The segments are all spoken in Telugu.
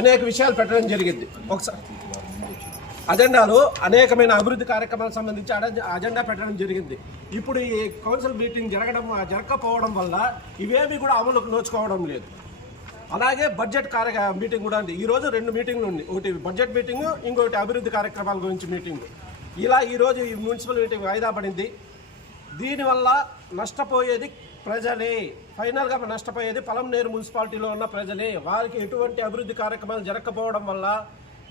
అనేక విషయాలు పెట్టడం జరిగింది. ఒకసారి అజెండాలో అనేకమైన అభివృద్ధి కార్యక్రమాలకు సంబంధించి అజెండా పెట్టడం జరిగింది. ఇప్పుడు ఈ కౌన్సిల్ మీటింగ్ జరగకపోవడం వల్ల ఇవేవి కూడా అమలుకు నోచుకోవడం లేదు. అలాగే బడ్జెట్ మీటింగ్ కూడా ఉంది. ఈరోజు 2 మీటింగ్లు ఉంది. ఒకటి బడ్జెట్ మీటింగు, ఇంకొకటి అభివృద్ధి కార్యక్రమాల గురించి మీటింగు. ఇలా ఈరోజు ఈ మున్సిపల్ మీటింగ్ వాయిదా పడింది. దీనివల్ల నష్టపోయేది ప్రజలే. ఫైనల్గా నష్టపోయేది పలమనేరు మున్సిపాలిటీలో ఉన్న ప్రజలే. వారికి ఎటువంటి అభివృద్ధి కార్యక్రమాలు జరగకపోవడం వల్ల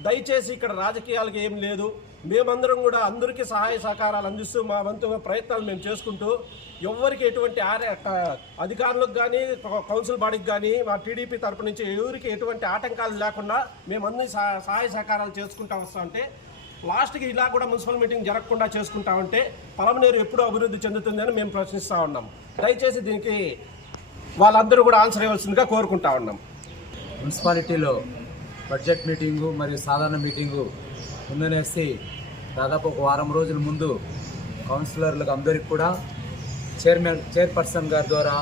దయచేసి ఇక్కడ రాజకీయాలకు ఏం లేదు. మేమందరం కూడా అందరికీ సహాయ సహకారాలు అందిస్తూ మా వంతు ప్రయత్నాలు మేము చేసుకుంటూ ఎవరికి ఎటువంటి అధికారులకు కానీ కౌన్సిల్ బాడీకి కానీ మా టీడీపీ తరపు నుంచి ఎవరికి ఎటువంటి ఆటంకాలు లేకుండా మేము అన్ని సహాయ సహకారాలు చేసుకుంటూ వస్తామంటే లాస్ట్కి ఇలా కూడా మున్సిపల్ మీటింగ్ జరగకుండా చేసుకుంటామంటే పలమనేరు ఎప్పుడు అభివృద్ధి చెందుతుందని మేము ప్రశ్నిస్తూ ఉన్నాం. దయచేసి దీనికి వాళ్ళందరూ కూడా ఆన్సర్ ఇవ్వాల్సిందిగా కోరుకుంటా ఉన్నాం. మున్సిపాలిటీలో బడ్జెట్ మీటింగు మరియు సాధారణ మీటింగు ముందనేసి దాదాపు ఒక వారం రోజుల ముందు కౌన్సిలర్లకు అందరికీ కూడా చైర్పర్సన్ గారి ద్వారా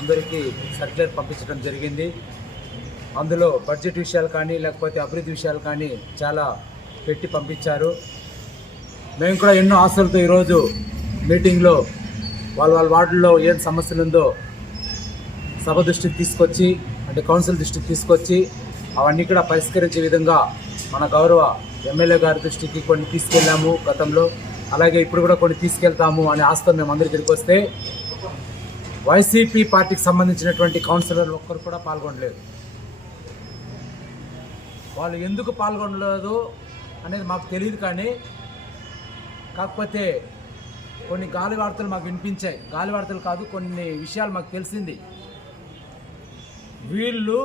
అందరికీ సర్క్యులర్ పంపించడం జరిగింది. అందులో బడ్జెట్ విషయాలు కానీ లేకపోతే అభివృద్ధి విషయాలు కానీ చాలా పెట్టి పంపించారు. మేము కూడా ఎన్నో ఆశలతో ఈరోజు మీటింగ్లో వాళ్ళ వార్డుల్లో ఏం సమస్యలు ఉందో సభ దృష్టికి తీసుకొచ్చి అంటే కౌన్సిల్ దృష్టికి తీసుకొచ్చి అవన్నీ కూడా పరిష్కరించే విధంగా మన గౌరవ ఎమ్మెల్యే గారి దృష్టికి కొన్ని తీసుకెళ్ళాము గతంలో. అలాగే ఇప్పుడు కూడా కొన్ని తీసుకెళ్తాము అనే ఆశతో మేము అందరి దగ్గరికి వస్తే వైసీపీ పార్టీకి సంబంధించినటువంటి కౌన్సిలర్లు ఒక్కరు కూడా పాల్గొనలేదు. వాళ్ళు ఎందుకు పాల్గొనలేదు అనేది మాకు తెలియదు, కానీ కాకపోతే కొన్ని గాలి వార్తలు మాకు వినిపించాయి. గాలి వార్తలు కాదు, కొన్ని విషయాలు మాకు తెలిసింది. వీళ్ళు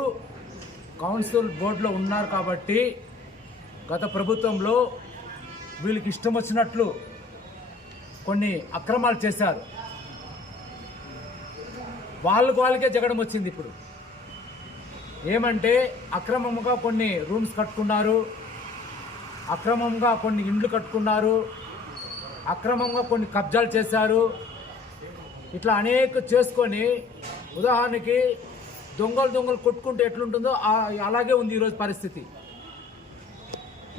కౌన్సిల్ బోర్డులో ఉన్నారు కాబట్టి గత ప్రభుత్వంలో వీళ్ళకి ఇష్టం వచ్చినట్లు కొన్ని అక్రమాలు చేశారు. వాళ్ళకే జగడం వచ్చింది. ఇప్పుడు ఏమంటే అక్రమంగా కొన్ని రూమ్స్ కట్టుకున్నారు, అక్రమంగా కొన్ని ఇండ్లు కట్టుకున్నారు, అక్రమంగా కొన్ని కబ్జాలు చేశారు. ఇట్లా అనేక చేసుకొని ఉదాహరణకి దొంగలు కొట్టుకుంటే ఎట్లుంటుందో అలాగే ఉంది ఈరోజు పరిస్థితి.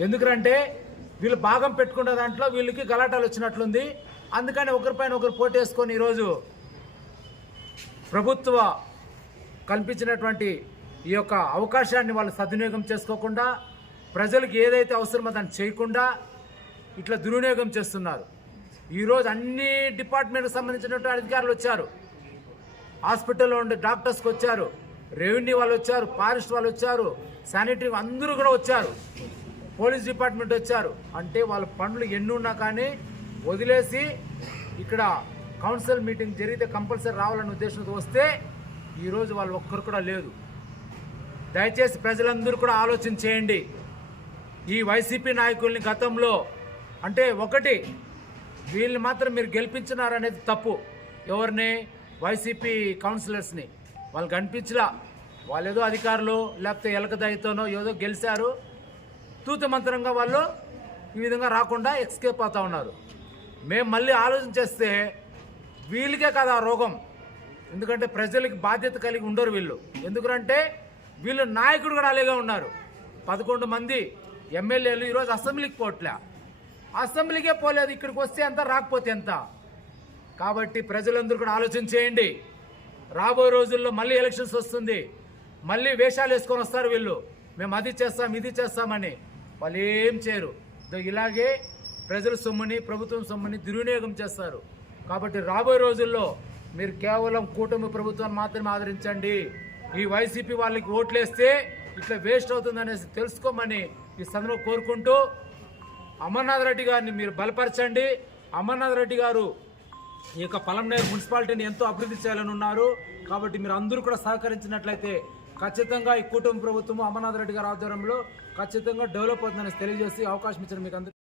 ఎందుకంటే వీళ్ళు భాగం పెట్టుకున్న దాంట్లో వీళ్ళకి గలాటాలు వచ్చినట్లుంది. అందుకని ఒకరిపైన ఒకరు పోటేసుకొని ఈరోజు ప్రభుత్వ కల్పించినటువంటి ఈ యొక్క అవకాశాన్ని వాళ్ళు సద్వినియోగం చేసుకోకుండా ప్రజలకు ఏదైతే అవసరమో దాన్ని చేయకుండా ఇట్లా దుర్వినియోగం చేస్తున్నారు. ఈరోజు అన్ని డిపార్ట్మెంట్కి సంబంధించినటువంటి అధికారులు వచ్చారు, హాస్పిటల్లో ఉండే డాక్టర్స్కి వచ్చారు, రెవెన్యూ వాళ్ళు వచ్చారు, ఫారెస్ట్ వాళ్ళు వచ్చారు, శానిటరీ అందరూ కూడా వచ్చారు, పోలీస్ డిపార్ట్మెంట్ వచ్చారు. అంటే వాళ్ళ పనులు ఎన్ని ఉన్నా కానీ వదిలేసి ఇక్కడ కౌన్సిల్ మీటింగ్ జరిగితే కంపల్సరీ రావాలనే ఉద్దేశంతో వస్తే ఈరోజు వాళ్ళు ఒక్కరు కూడా లేదు. దయచేసి ప్రజలందరూ కూడా ఆలోచన చేయండి. ఈ వైసీపీ నాయకుల్ని గతంలో అంటే ఒకటి వీళ్ళని మాత్రం మీరు గెలిపించినారనేది తప్పు. ఎవరిని? వైసీపీ కౌన్సిలర్స్ని. వాళ్ళు కనిపించలా. వాళ్ళు ఏదో అధికారులు లేకపోతే ఎలకదయతోనో ఏదో గెలిచారు, తూతమంతరంగా వాళ్ళు ఈ విధంగా రాకుండా ఎస్కేప్ అవుతూ ఉన్నారు. మేము మళ్ళీ ఆలోచన చేస్తే వీళ్ళకే కదా ఆ రోగం. ఎందుకంటే ప్రజలకి బాధ్యత కలిగి ఉండరు వీళ్ళు. ఎందుకంటే వీళ్ళు నాయకుడు కూడా అలాగే ఉన్నారు. 11 మంది ఎమ్మెల్యేలు ఈరోజు అసెంబ్లీకి పోవట్లే. అసెంబ్లీకే పోలేదు, ఇక్కడికి వస్తే ఎంత రాకపోతే ఎంత. కాబట్టి ప్రజలందరూ కూడా ఆలోచన చేయండి. రాబోయే రోజుల్లో మళ్ళీ ఎలక్షన్స్ వస్తుంది, మళ్ళీ వేషాలు వేసుకొని వస్తారు వీళ్ళు. మేము అది చేస్తాం ఇది చేస్తామని. వాళ్ళు ఏం చేయరు. ఇలాగే ప్రజల సొమ్ముని ప్రభుత్వం సొమ్ముని దుర్వినియోగం చేస్తారు. కాబట్టి రాబోయే రోజుల్లో మీరు కేవలం కూటమి ప్రభుత్వాన్ని మాత్రమే ఆదరించండి. ఈ వైసీపీ వాళ్ళకి ఓట్లేస్తే ఇట్లా వేస్ట్ అవుతుందనేసి తెలుసుకోమని ఈ సందర్భంలో కోరుకుంటూ అమర్నాథ్ రెడ్డి గారిని మీరు బలపరచండి. అమర్నాథ్ రెడ్డి గారు ఈ యొక్క పలమనేరు మున్సిపాలిటీని ఎంతో అభివృద్ధి చేయాలని ఉన్నారు. కాబట్టి మీరు అందరూ కూడా సహకరించినట్లయితే ఖచ్చితంగా ఈ కూటమి ప్రభుత్వం అమర్నాథ్ రెడ్డి గారి ఆధ్వర్యంలో ఖచ్చితంగా డెవలప్ అవుతుందని తెలియజేసి అవకాశం ఇచ్చిన మీకు అందరికీ